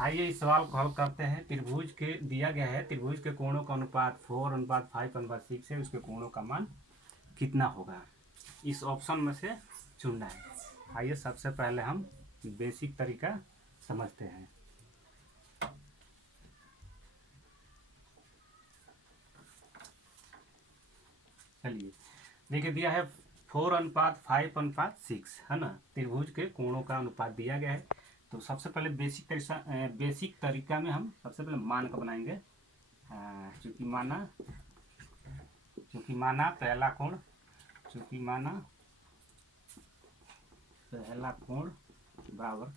आइए इस सवाल को हल करते हैं। त्रिभुज के दिया गया है, त्रिभुज के कोणों का अनुपात 4:5:6 है, उसके कोणों का मान कितना होगा, इस ऑप्शन में से चुनना है। आइए सबसे पहले हम बेसिक तरीका समझते हैं। चलिए देखिए, दिया है 4:5:6 है ना। त्रिभुज के कोणों का अनुपात दिया गया है। तो सबसे पहले बेसिक तरीका में हम सबसे पहले मान का बनाएंगे। चूँकि माना पहला कोण, चूँकि माना पहला कोण बराबर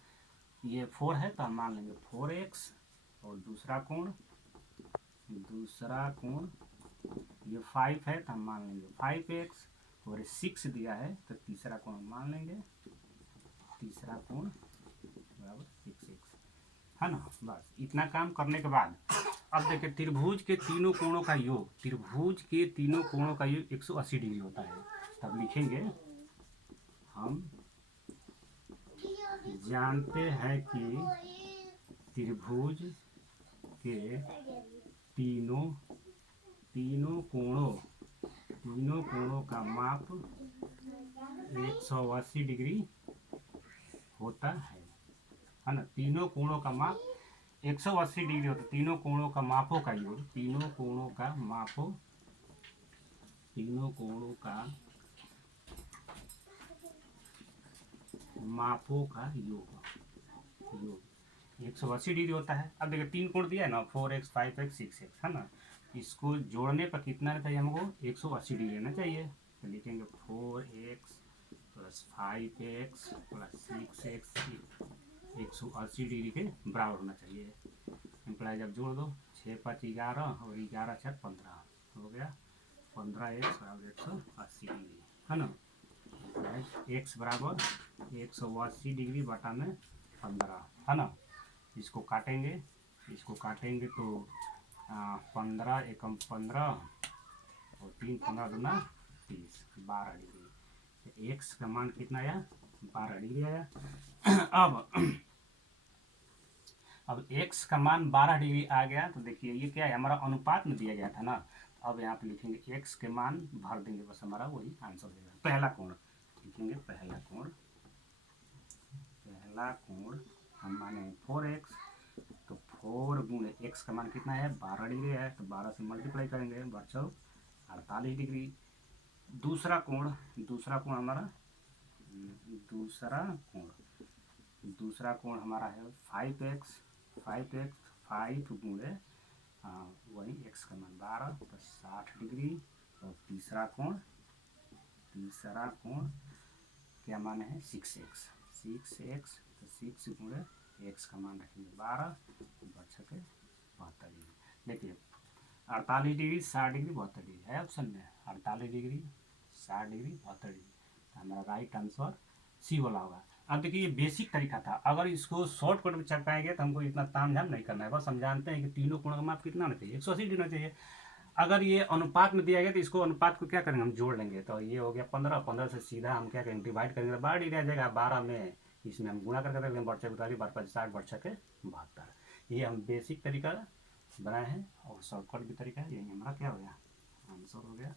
ये 4 है तो हम मान लेंगे 4x, और दूसरा कोण ये 5 है तो हम मान लेंगे 5x, और 6 दिया है तो तीसरा कोण हम मान लेंगे, तीसरा कोण बराबर 6x है ना। बस इतना काम करने के बाद अब देखिए, त्रिभुज के तीनों कोणों का योग, त्रिभुज के तीनों कोणों का योग 180 डिग्री होता है। तब लिखेंगे, हम जानते हैं कि त्रिभुज के तीनों कोणों का माप 180 डिग्री होता है ना। तीनों कोणों का माप 180 डिग्री होता है। तीनों कोणों का मापों का योग, तीनों कोणों का मापों का योग 180 डिग्री होता है। अब देखिए, तीन कोण दिया है ना, 4x 5x 6x है ना। इसको जोड़ने पर कितना चाहिए हमको, 180 डिग्री रहना चाहिए। तो लिखेंगे 4x + 5x + 6x 180 डिग्री के बराबर होना चाहिए। इम्प्लाई जब जोड़ दो, 6 × 5 = 11 और 11 × 6 = 15 हो गया। 15x बराबर 180 डिग्री है ना। x बराबर 180 डिग्री बटा में 15 है ना। इसको काटेंगे तो 15 एकम 15 और 3 15 दूना 30, 12 डिग्री। एक्स का मान कितना आया, 12 डिग्री आया। अब x का मान 12 डिग्री आ गया तो देखिए ये क्या है, हमारा अनुपात में दिया गया था ना। अब यहाँ पे लिखेंगे x के मान भर देंगे, बस हमारा वही आंसर देगा। पहला कोण लिखेंगे, पहला कोण हम माने 4x, तो 4 × x का मान कितना है, 12 डिग्री है, तो 12 से मल्टीप्लाई करेंगे, 48 डिग्री। दूसरा कोण हमारा दूसरा कोण हमारा है 5x 5 × वही x का मान 12 तो 60 डिग्री। और तीसरा कोण क्या मान है, 6x तो 6 × x का मान रखेंगे 12 तो 72 डिग्री। देखिए 48 डिग्री 60 डिग्री 72 डिग्री है ऑप्शन में, 48 डिग्री 60 डिग्री 72 डिग्री। तो हमारा राइट आंसर सी वाला होगा। अब देखिए, ये बेसिक तरीका था। अगर इसको शॉर्टकट में चल पाएंगे तो हमको इतना तामझाम नहीं करना है। बस हम जानते हैं कि तीनों कोणों का माप कितना होना चाहिए, 180 डिग्री होना चाहिए। अगर ये अनुपात में दिया गया तो इसको अनुपात को क्या करेंगे, हम जोड़ लेंगे। तो ये हो गया 15 से सीधा हम क्या करेंगे, डिवाइड करेंगे, 12 डिग्री आ जाएगा। 12 में इसमें हम गुणा करके रख देंगे, 12 12 5 60 72 72। ये हम बेसिक तरीका बनाए हैं, और शॉर्टकट भी तरीका है। यही हमारा क्या हो गया, आंसर हो गया।